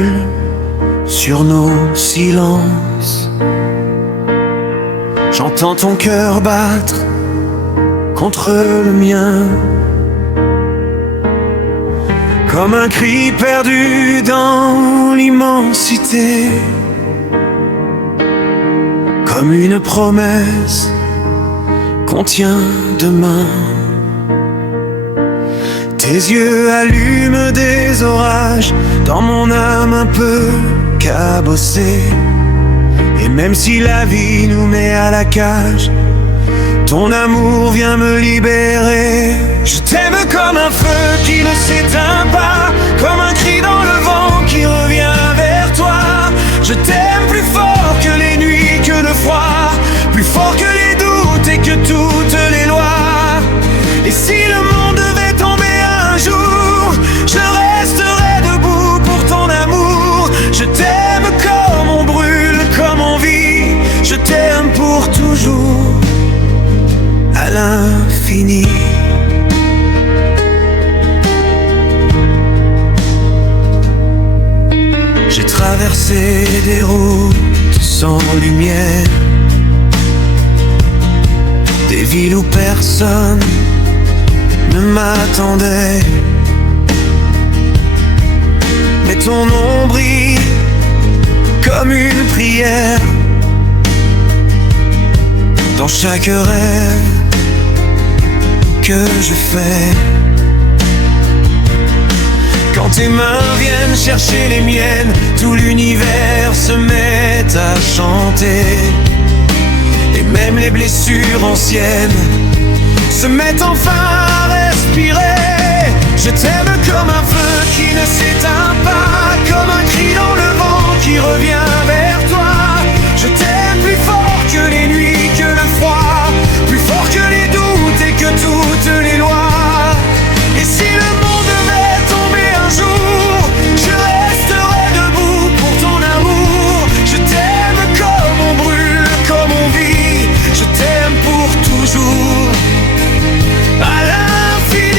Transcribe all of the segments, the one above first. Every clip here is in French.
recul sur nos silences. J'entends ton cœur battre contre le mien, comme un cri perdu dans l'immensité, comme une promesse qu'on tient demain. Tes yeux allument des orages dans mon âme un peu cabossée. Et même si la vie nous met à la cage, ton amour vient me libérer. Je t'aime comme un feu qui ne s'éteint pas, comme un cri dans le vent qui revient vers toi. Je t'aime plus fort que les nuits, que le froid, plus fort que les doutes et que toutes les lois. Et si le monde devait tomber un jour, je resterai debout pour ton amour. Je t'aime comme on brûle, comme on vit. Je t'aime pour toujours, à l'infini. J'ai traversé des routes sans lumière, des villes où personne ne m'attendait. Mais ton nom brille comme une prière dans chaque rêve que je fais. Quand tes mains viennent chercher les miennes, tout l'univers se met à chanter. Et même les blessures anciennes se mettent enfin à respirer. Je t'aime comme un feu qui ne s'éteint pas, comme un cri dans le vent qui revient vers toi. Je t'aime plus fort que les nuits, que le froid, plus fort que les doutes et que toutes les lois. Et si le monde devait tomber un jour, je resterai debout pour ton amour. Je t'aime comme on brûle, comme on vit. Je t'aime pour toujours, à l'infini.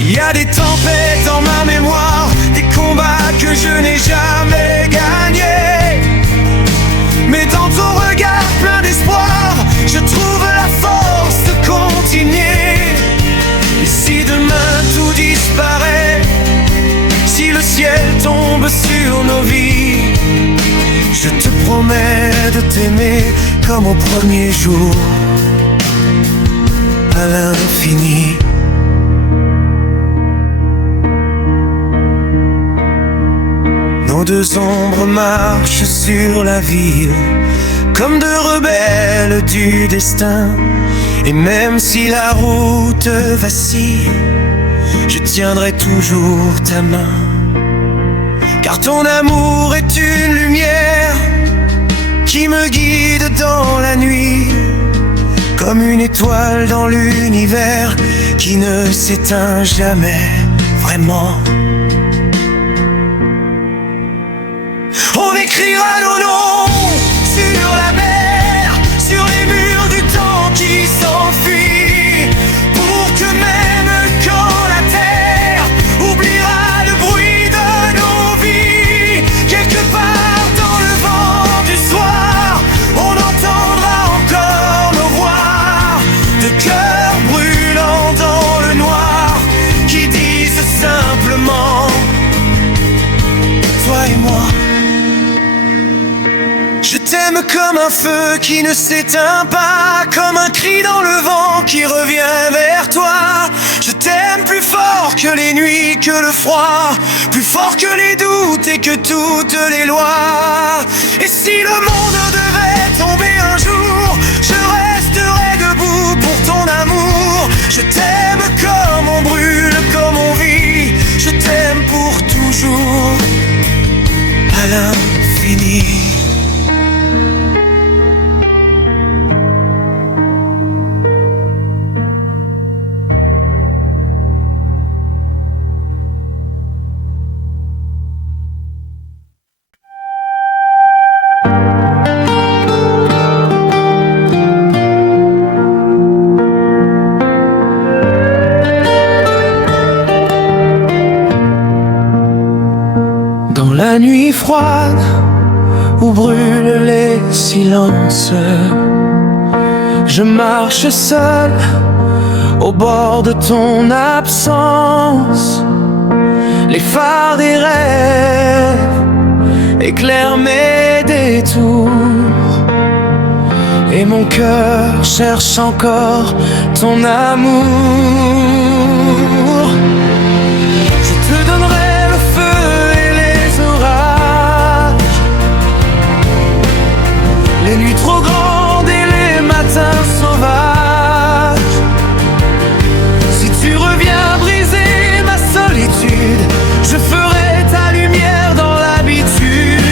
Il y a des tempêtes dans ma mémoire, des combats que je n'ai jamais gagnés. Mais dans ton regard plein d'espoir, je trouve la force de continuer. Et si demain tout disparaît, si le ciel tombe sur nos vies, je te promets de t'aimer comme au premier jour, à l'infini. Nos deux ombres marchent sur la ville comme deux rebelles du destin. Et même si la route vacille, je tiendrai toujours ta main. Car ton amour est une lumière qui me guide dans la nuit, comme une étoile dans l'univers qui ne s'éteint jamais vraiment. On écrira nos noms sur la mer, sur les murs du temps qui s'enfuit, pour que même quand la terre oubliera le bruit de nos vies, quelque part dans le vent du soir, on entendra encore nos voix de cœurs brûlants dans le noir, qui disent simplement toi et moi. Je t'aime comme un feu qui ne s'éteint pas, comme un cri dans le vent qui revient vers toi. Je t'aime plus fort que les nuits, que le froid, plus fort que les doutes et que toutes les lois. Et si le monde devait tomber un jour, je resterai debout pour ton amour. Je t'aime comme on brûle, comme on vit. Je t'aime pour toujours, à l'infini. nuits froides où brûlent les silences, je marche seul au bord de ton absence. Les phares des rêves éclairent mes détours, et mon cœur cherche encore ton amour. Je te donnerai le feu et les orages, les nuits trop grandes et les matins sauvages. Si tu reviens briser ma solitude, je ferai ta lumière dans l'habitude.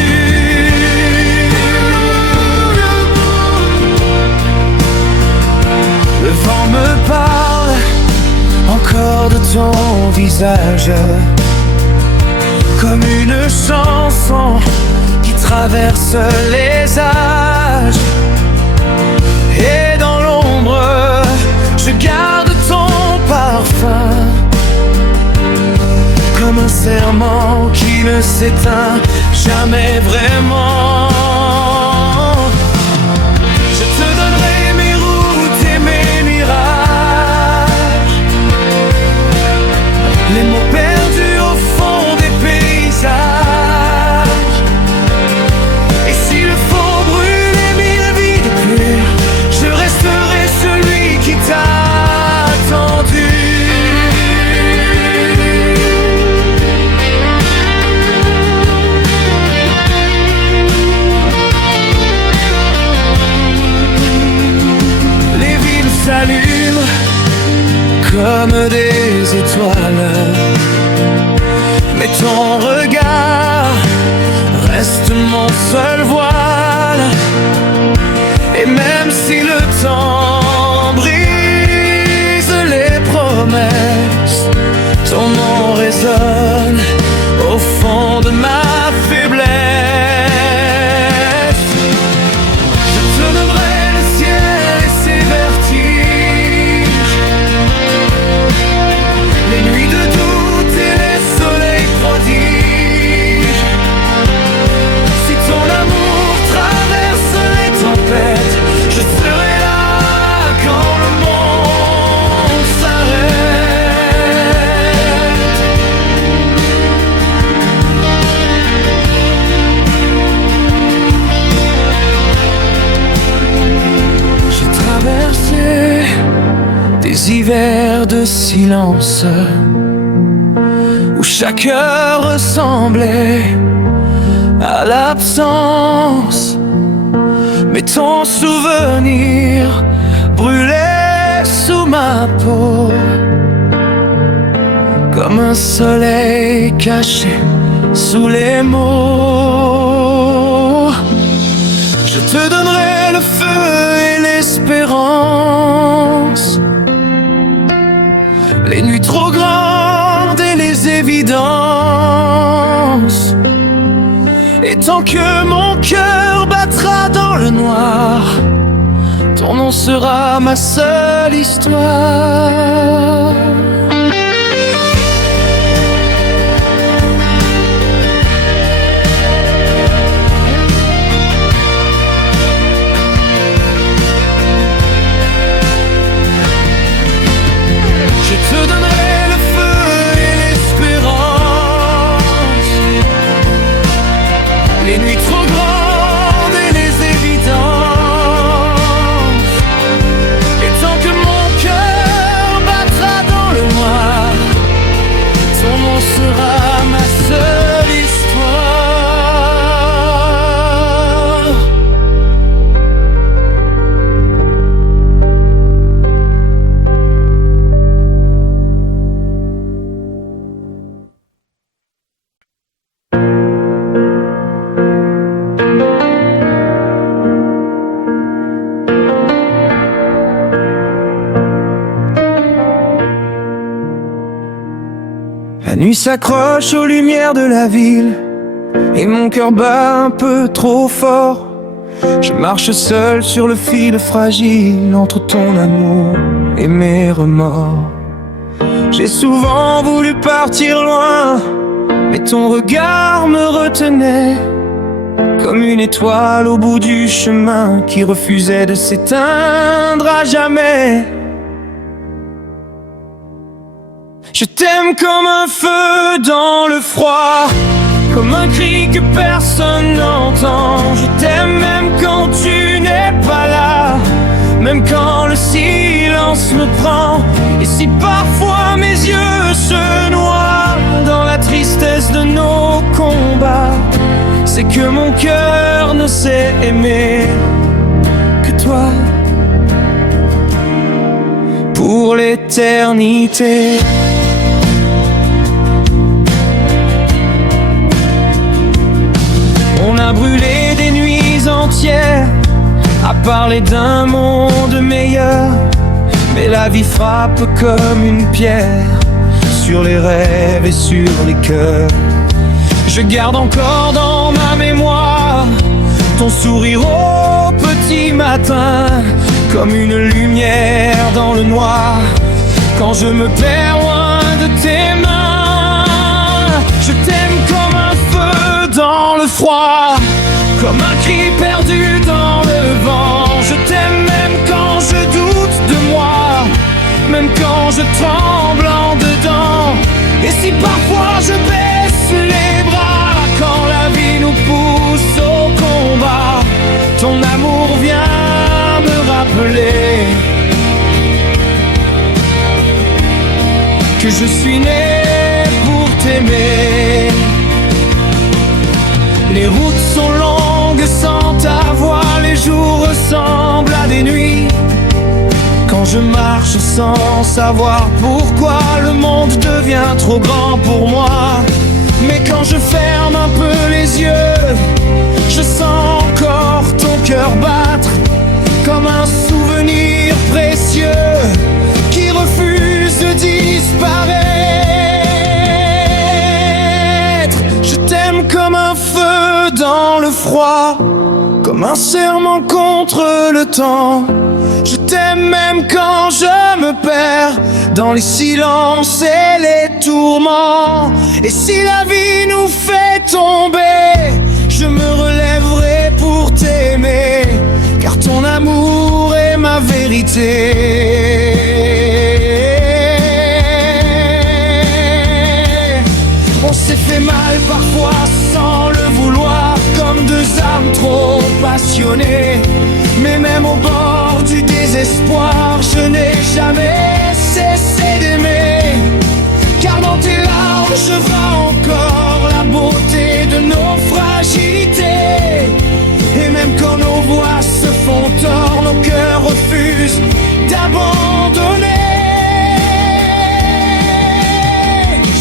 Le vent me parle encore de ton visage, comme une chanson qui traverse les âges. Et dans l'ombre, je garde ton parfum, comme un serment qui ne s'éteint jamais vraiment. Je te donnerai mes routes et mes mirages, les mots perdus au fond des paysages. Et s'il faut brûler 1000 vies de plus, je resterai celui qui t'a attendu. S'allument comme des étoiles, mais ton regard reste mon seul voile. Et même si le temps brise les promesses, ton nom résonne au fond de ma faiblesse. Je te donnerai le ciel et ses vertiges, les nuits de doute et les soleils prodiges. Si ton amour traverse les tempêtes, je serai là quand le monde s'arrête. J'ai traversé des hivers de silence, où chaque heure ressemblait à l'absence. Mais ton souvenir brûlait sous ma peau, comme un soleil caché sous les mots. Je te donnerai le feu et l'espérance, les nuits trop grandes et les évidences. Et tant que mon cœur battra dans le noir, ton nom sera ma seule histoire. Je te donnerai le feu et l'espérance, les nuits trop grandes et les évidences. Et tant que mon cœur battra dans le noir, ton nom sera ma seule histoire. La nuit s'accroche aux lumières de la ville, et mon cœur bat un peu trop fort. Je marche seul sur le fil fragile entre ton amour et mes remords. J'ai souvent voulu partir loin, mais ton regard me retenait comme une étoile au bout du chemin qui refusait de s'éteindre à jamais. Je t'aime comme un feu dans le froid, comme un cri que personne n'entend. Je t'aime même quand tu n'es pas là, même quand le silence me prend. Et si parfois mes yeux se noient dans la tristesse de nos combats, c'est que mon cœur ne sait aimer que toi pour l'éternité. On a brûlé des nuits entières à parler d'un monde meilleur, mais la vie frappe comme une pierre sur les rêves et sur les cœurs. Je garde encore dans ma mémoire ton sourire au petit matin, comme une lumière dans le noir, quand je me perds loin de tes mains. Je t'aime comme un feu dans le froid, comme un cri perdu dans le vent. Je t'aime même quand je doute de moi, même quand je tremble en dedans. Et si parfois je baisse les bras, quand la vie nous pousse au combat, ton amour vient me rappeler que je suis né pour t'aimer. Les routes sont longues sans ta voix, les jours ressemblent à des nuits. Quand je marche sans savoir pourquoi, le monde devient trop grand pour moi. Mais quand je ferme un peu les yeux, je sens encore ton cœur battre, comme un souvenir précieux qui refuse de disparaître. Je t'aime comme un feu dans le froid, comme un serment contre le temps. Je t'aime même quand je me perds dans les silences et les tourments. Et si la vie nous fait tomber, je me relèverai pour t'aimer, car ton amour est ma vérité. On s'est fait mal parfois sans le vouloir, comme deux âmes trop passionnées. Mais même au bord du désespoir, je n'ai jamais cessé d'aimer, car dans tes larmes je vois encore la beauté de nos fragilités. Et même quand nos voix se font tort, nos cœurs refusent d'abandonner.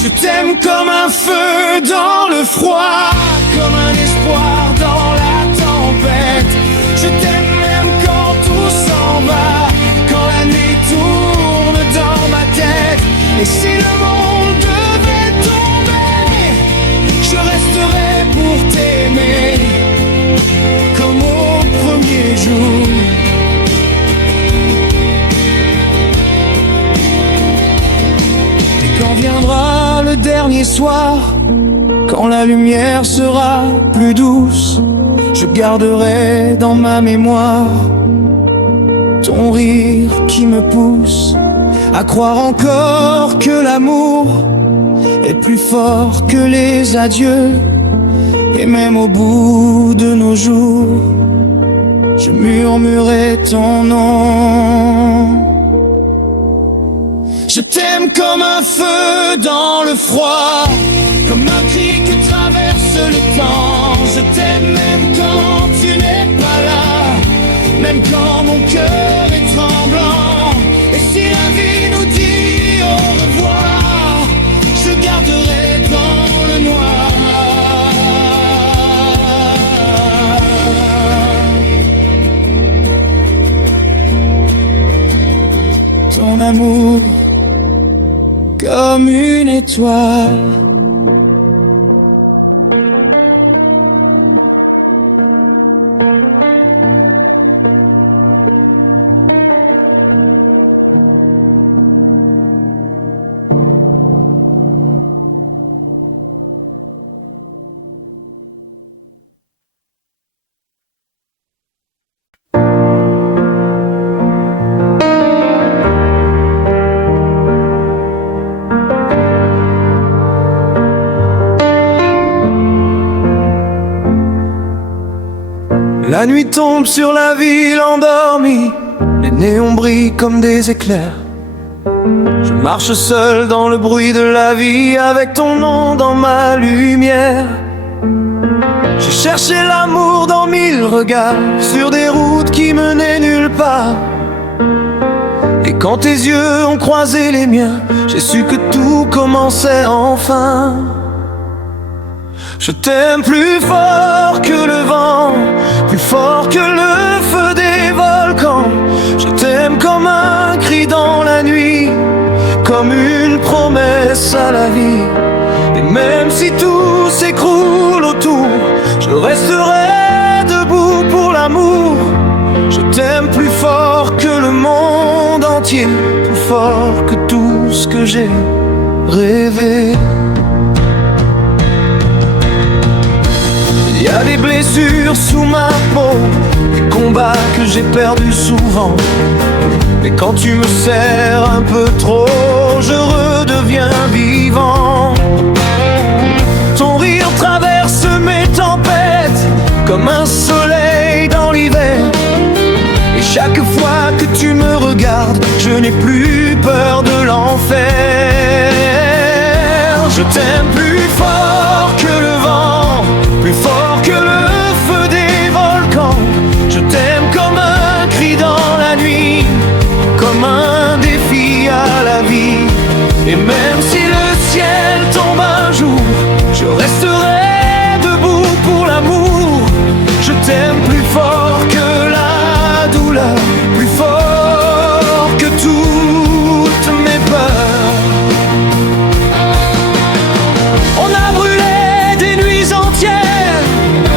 Je t'aime comme un feu dans le froid, comme un espoir dans la tempête. Je t'aime même quand tout s'en va, quand la nuit tourne dans ma tête. Et si le monde devait tomber, je resterai pour t'aimer, comme au premier jour. Et quand viendra le dernier soir, quand la lumière sera plus douce, je garderai dans ma mémoire ton rire qui me pousse à croire encore que l'amour est plus fort que les adieux. Et même au bout de nos jours, je murmurerai ton nom. Je t'aime comme un feu dans le froid, comme un cri qui traverse le temps. Je t'aime même quand tu n'es pas là, même quand mon cœur est tremblant. Et si la vie nous dit au revoir, je garderai dans le noir ton amour comme une étoile. La nuit tombe sur la ville endormie, les néons brillent comme des éclairs. Je marche seul dans le bruit de la vie, avec ton nom dans ma lumière. J'ai cherché l'amour dans 1000 regards, sur des routes qui menaient nulle part. Et quand tes yeux ont croisé les miens, j'ai su que tout commençait enfin. Je t'aime plus fort que le vent, plus fort que le feu des volcans. Je t'aime comme un cri dans la nuit, comme une promesse à la vie. Et même si tout s'écroule autour, je resterai debout pour l'amour. Je t'aime plus fort que le monde entier, plus fort que tout ce que j'ai rêvé. Il y a des blessures sous ma peau, des combats que j'ai perdus souvent. Mais quand tu me serres un peu trop, je redeviens vivant. Ton rire traverse mes tempêtes, comme un soleil dans l'hiver. Et chaque fois que tu me regardes, je n'ai plus peur de l'enfer. Je t'aime plus fort que le vent, plus fort que le feu des volcans. Je t'aime comme un cri dans la nuit, comme un défi à la vie. Et même si le ciel tombe un jour, je resterai debout pour l'amour. Je t'aime plus fort que la douleur, plus fort que toutes mes peurs. On a brûlé des nuits entières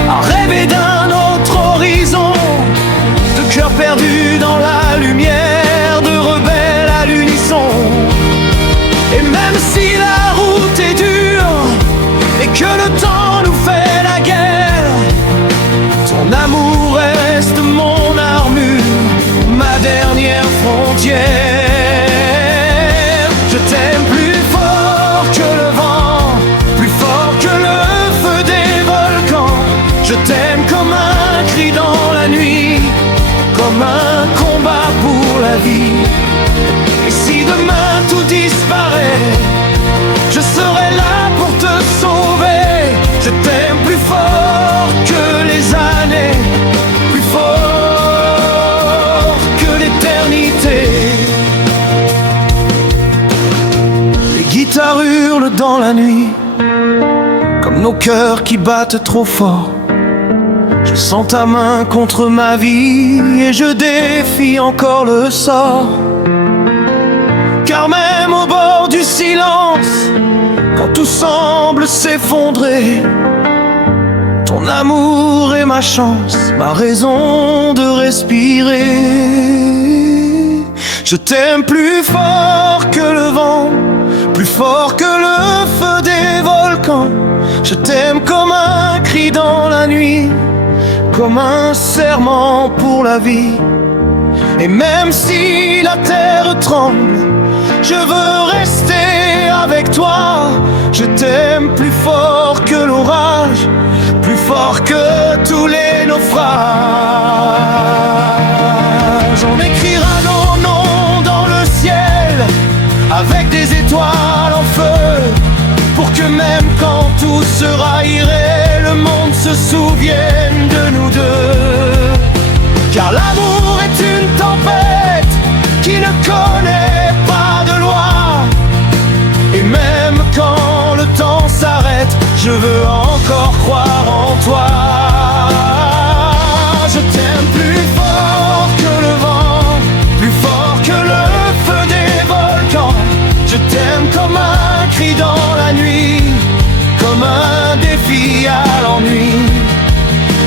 à rêver d'un autre horizon, de cœurs perdus dans la lumière, de rebelles à l'unisson. Et même si la route est dure et que le temps nous fait la guerre, ton amour reste mon armure, ma dernière frontière. Je t'aime plus fort que le vent, plus fort que le feu des volcans. Je t'aime comme un cri dans la nuit, comme un combat pour la vie. Et si demain tout disparaît, je serai là pour te sauver. Je t'aime plus fort que les années, plus fort que l'éternité. Les guitares hurlent dans la nuit, comme nos cœurs qui battent trop fort. Je sens ta main contre ma vie et je défie encore le sort. Car même au bord du silence, quand tout semble s'effondrer, ton amour est ma chance, ma raison de respirer. Je t'aime plus fort que le vent, plus fort que le feu des volcans. Je t'aime comme un cri dans la nuit, comme un serment pour la vie. Et même si la terre tremble, je veux rester avec toi. Je t'aime plus fort que l'orage, plus fort que tous les naufrages. On écrira nos noms dans le ciel, avec des étoiles en feu, pour que même quand tout sera irré, le monde se souvienne de nous deux. Car l'amour est une tempête qui ne connaît pas de loi. Et même quand le temps s'arrête, je veux encore croire en toi. Je t'aime plus fort que le vent, plus fort que le feu des volcans. Je t'aime comme un cri dans la nuit, comme un défi à l'ennui.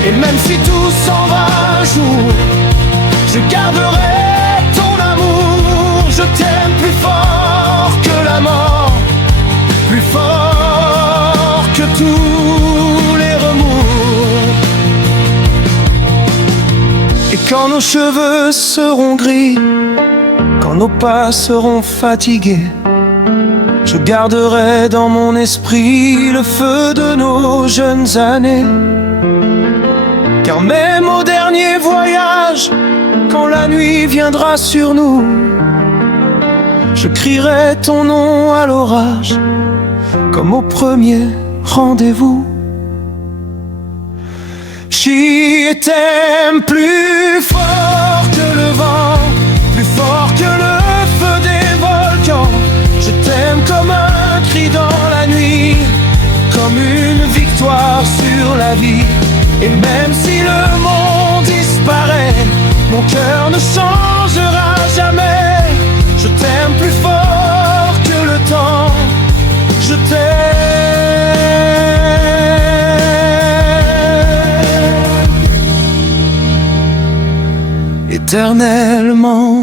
Et même si tout s'en va un jour, je garderai ton amour. Je t'aime plus fort que la mort, plus fort que tous les remords. Et quand nos cheveux seront gris, quand nos pas seront fatigués, je garderai dans mon esprit le feu de nos jeunes années. Car même au dernier voyage, quand la nuit viendra sur nous, je crierai ton nom à l'orage, comme au premier rendez-vous. J'y t'aime plus fort que le vent, plus fort que le feu des volcans. Je t'aime comme un cri dans la nuit, comme une victoire sur la vie. Et même si le monde disparaît, mon cœur ne changera jamais. Je t'aime plus fort que le temps, je t'aime éternellement.